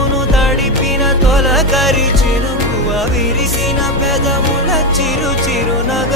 మనసును తడిపిన తొలకరి చినుకువ విరిసిన పెదముల చిరు చిరు నగ